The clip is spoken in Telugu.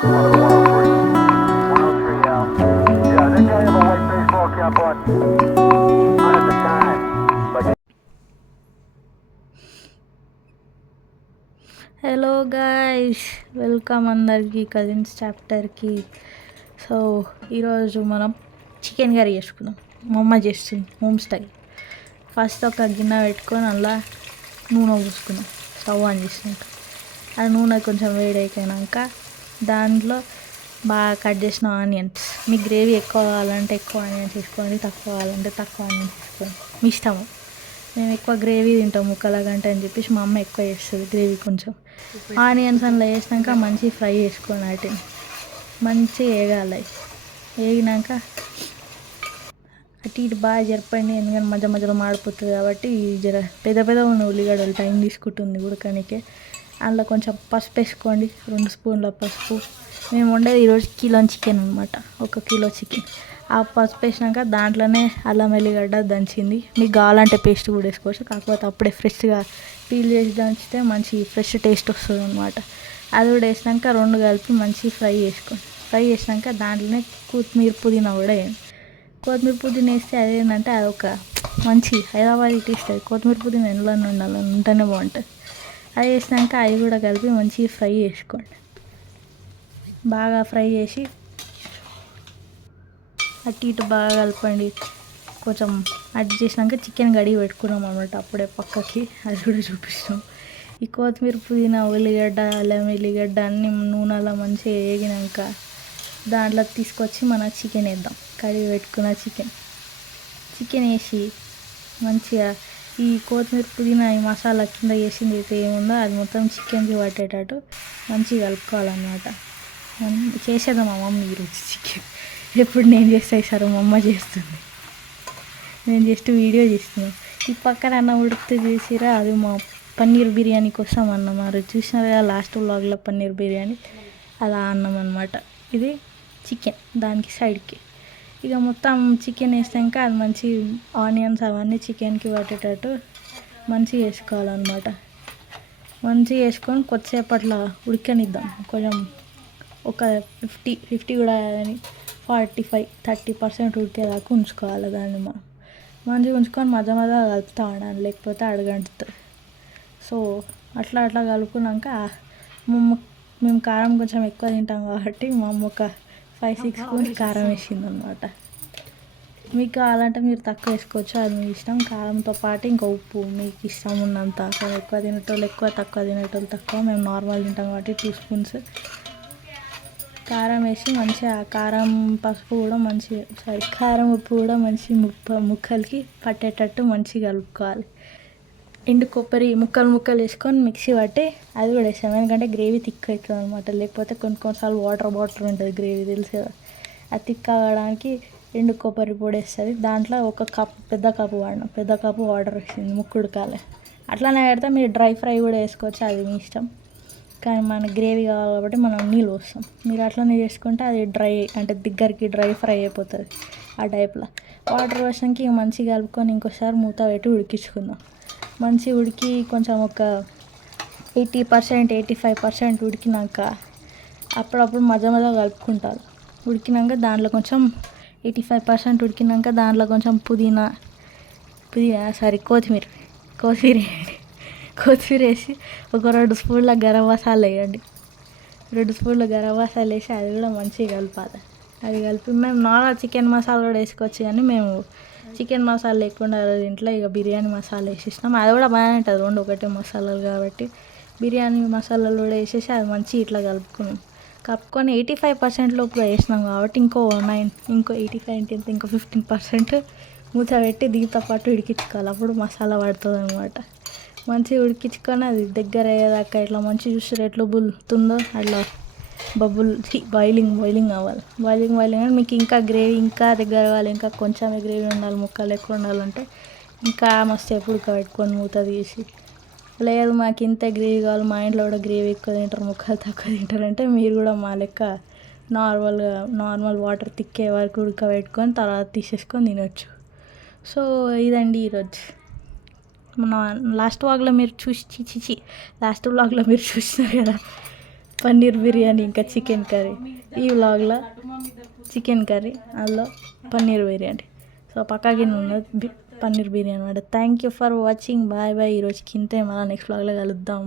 103. 103 Al. Yeah, I think I have a white baseball cap on. Not at the time. But hello guys, welcome అందరికి కజిన్స్ చాప్టర్కి. సో ఈరోజు మనం చికెన్ కర్రీ చేసుకుందాం. మా అమ్మ చేస్తుంది హోమ్ స్టైల్. ఫస్ట్ ఒక గిన్నె పెట్టుకొని అలా నూనె పోసుకుందాం. స్టవ్ ఆన్ చేసినాక ఆ నూనె కొంచెం వేడైపోయినాక దాంట్లో బాగా కట్ చేసిన ఆనియన్స్, మీ గ్రేవీ ఎక్కువ కావాలంటే ఎక్కువ ఆనియన్స్ వేసుకోండి, తక్కువ కావాలంటే తక్కువ ఆనియన్స్ వేసుకోండి, మీ ఇష్టము. మేము ఎక్కువ గ్రేవీ తింటాం ముక్కల కంటే అని చెప్పేసి మా అమ్మ ఎక్కువ చేస్తుంది గ్రేవీ. కొంచెం ఆనియన్స్ అందులో వేసినాక మంచి ఫ్రై చేసుకొని వాటిని మంచిగా వేగాలి. వేగినాక అటు ఇటు బాగా జరపండి, ఎందుకంటే మధ్య మధ్యలో మాడిపోతుంది కాబట్టి జర పెద్ద పెద్ద ఉన్న ఉల్లిగడ్డలు టైం తీసుకుంటుంది ఉడకనికే. అందులో కొంచెం పసుపు వేసుకోండి, 2 స్పూన్ల పసుపు. మేము వండేది ఈరోజు కిలో చికెన్ అనమాట, 1 కిలో చికెన్. ఆ పసుపు వేసినాక దాంట్లోనే అల్లం వెల్లిగడ్డ దంచింది, మీకు కావాలంటే పేస్ట్ కూడా వేసుకోవచ్చు, కాకపోతే అప్పుడే ఫ్రెష్గా పీల్ చేసి దంచితే మంచి ఫ్రెష్ టేస్ట్ వస్తుంది అనమాట. అది కూడా వేసినాక 2 కలిపి మంచి ఫ్రై చేసుకోండి. ఫ్రై చేసినాక దాంట్లోనే కొత్తిమీర పుదీనా కూడా వేయండి. కొత్తిమీర పుదీనా వేస్తే అదేంటంటే అదొక మంచి హైదరాబాదీ టేస్ట్. అది కొత్తిమీర పుదీనా ఎండలో ఉండాలి, ఉంటేనే బాగుంటుంది. అది వేసినాక అవి కూడా కలిపి మంచిగా ఫ్రై చేసుకోండి. బాగా ఫ్రై చేసి అటు ఇటు బాగా కలపండి. కొంచెం అటు చేసినాక చికెన్ కడిగి పెట్టుకున్నాం అనమాట అప్పుడే పక్కకి, అది కూడా చూపిస్తాం. ఈ కొత్తిమీర పుదీనా ఉల్లిగడ్డ అల్లం వెల్లిగడ్డ అన్నీ నూనెలో మంచిగా వేగినాక దాంట్లో తీసుకొచ్చి మన చికెన్ వేద్దాం. కడిగి పెట్టుకున్న చికెన్ వేసి మంచిగా ఈ కొత్తిమీర పుదీనా ఈ మసాలా కింద వేసింది అయితే ఏముందో అది మొత్తం చికెన్కి పట్టేటట్టు మంచిగా కలుపుకోవాలన్నమాట. చేసేద్దాం మా మమ్మీ ఈరోజు చికెన్. ఎప్పుడు నేను చేస్తే సార్ మా అమ్మ చేస్తుంది, నేను జస్ట్ వీడియో చేస్తున్నాను. ఈ పక్కన అన్న ఉడికితే చేసిరా, అది మా పన్నీర్ బిర్యానీ కోసం అన్నం. మరి చూసినారు కదా లాస్ట్ వ్లాగ్లో పన్నీర్ బిర్యానీ, అలా అన్నం అనమాట. ఇది చికెన్ దానికి సైడ్కి. ఇక మొత్తం చికెన్ వేసాక అది మంచి ఆనియన్స్ అవన్నీ చికెన్కి పట్టేటట్టు మంచిగా వేసుకోవాలన్నమాట. మంచిగా వేసుకొని కొద్దిసేపట్లో ఉడకనిద్దాం. కొంచెం ఒక 50 కూడా అని 45-30% ఉడికేదాకా ఉంచుకోవాలి దాన్ని. మనం మంచిగా ఉంచుకొని మధ్య మధ్య కలుపుతూ ఉండాలి, లేకపోతే అడగంటుతుంది. సో అట్లా కలుపుకున్నాక మేము కారం కొంచెం ఎక్కువ తింటాం కాబట్టి మా అమ్మ ఒక 5-6 స్పూన్స్ కారం వేసింది అనమాట. మీకు కావాలంటే మీరు తక్కువ వేసుకోవచ్చు, అది మీ ఇష్టం. కారంతో పాటు ఇంకా ఉప్పు మీకు ఇష్టం ఉన్నంత, ఎక్కువ తినేటోళ్ళు ఎక్కువ, తక్కువ తినేటోళ్ళు తక్కువ. మేము నార్మల్ తింటాం కాబట్టి 2 స్పూన్స్ కారం వేసి మంచిగా కారం పసుపు కూడా కారం ఉప్పు కూడా మంచి ముక్కలకి పట్టేటట్టు మంచిగా కలుపుకోవాలి. ఎండు కొబ్బరి ముక్కలు వేసుకొని మిక్సీ పట్టి అది కూడా వేసాము, ఎందుకంటే గ్రేవీ థిక్ అవుతుంది అనమాట. లేకపోతే కొన్నిసార్లు వాటర్ ఉంటుంది గ్రేవీ, తెలుసు కదా. అది థిక్ అవ్వడానికి ఎండు కొబ్బరి పొడి వేస్తుంది. దాంట్లో 1 కప్పు పెద్ద కప్పు వాటర్ వేసింది, ఉడకాలి. అట్లానే పెడితే మీరు డ్రై ఫ్రై కూడా వేసుకోవచ్చు, అది మీ ఇష్టం. కానీ మనకు గ్రేవీ కావాలి కాబట్టి మనం నీళ్ళు పోస్తాం. మీరు అట్లనే చేసుకుంటే అది డ్రై అంటే దగ్గరికి డ్రై ఫ్రై అయిపోతుంది. ఆ టైప్లో వాటర్ పోసాక ఇక మంచిగా కలుపుకొని ఇంకోసారి మూత పెట్టి ఉడికించుకుందాం. మంచిగా ఉడికి కొంచెం ఒక 80%-85% ఉడికినాక అప్పుడప్పుడు మధ్య మధ్య కలుపుకుంటారు. ఉడికినాక దాంట్లో కొంచెం 85% ఉడికినాక దాంట్లో కొంచెం కొత్తిమీర వేసి ఒక 2 స్పూన్ల గరం మసాలా వేయండి. 2 స్పూన్ల గరం మసాలా వేసి అది కూడా మంచిగా కలపాలి. అది కలిపి మేము నార్మల్ చికెన్ మసాలా కూడా వేసుకోవచ్చు, కానీ మేము చికెన్ మసాలా లేకుండా ఇంట్లో ఇక బిర్యానీ మసాలా వేసేసినాం. అది కూడా బాగానే ఉంటుంది, 2 ఒకటే మసాలాలు కాబట్టి బిర్యానీ మసాలాలు కూడా వేసేసి అది మంచిగా ఇట్లా కలుపుకొని 85% లోపు వేసినాం కాబట్టి ఇంకో 85 ఇంకో 15% మూత పెట్టి దీంతో పాటు ఉడికించుకోవాలి. అప్పుడు మసాలా పడుతుంది అనమాట. మంచిగా ఉడికించుకొని అది దగ్గర అయ్యేదాకా ఇట్లా మంచిగా చూసి ఎట్లా బుల్తుందో అట్లా బాయిలింగ్ అవ్వాలి. బాయిలింగ్ మీకు ఇంకా గ్రేవీ ఇంకా దగ్గర కావాలి, ఇంకా కొంచెమే గ్రేవీ ఉండాలి, ముక్కలు ఎక్కువ ఉండాలంటే ఇంకా మస్తు ఎప్పుడు ఉడకబెట్టుకొని మూత తీసి, లేదు మాకు ఇంత గ్రేవీ కావాలి, మా ఇంట్లో కూడా గ్రేవీ ఎక్కువ తింటారు ముక్కలు తక్కువ తింటారంటే మీరు కూడా మా లెక్క నార్మల్ వాటర్ తిక్కే వరకు ఉడకబెట్టుకొని తర్వాత తీసేసుకొని తినొచ్చు. సో ఇదండి ఈరోజు మన లాస్ట్ వ్లాగ్లో మీరు చూసినారు కదా. పన్నీర్ బిర్యానీ ఇంకా చికెన్ కర్రీ. ఈ వ్లాగ్లో చికెన్ కర్రీ, అందులో పన్నీర్ బిర్యానీ. సో పక్కాకి ఉన్నది పన్నీర్ బిర్యానీ అనమాట. Thank you for watching. Bye bye. ఈరోజుకి ఇంతే, మళ్ళీ నెక్స్ట్ వ్లాగ్లో కలుద్దాం.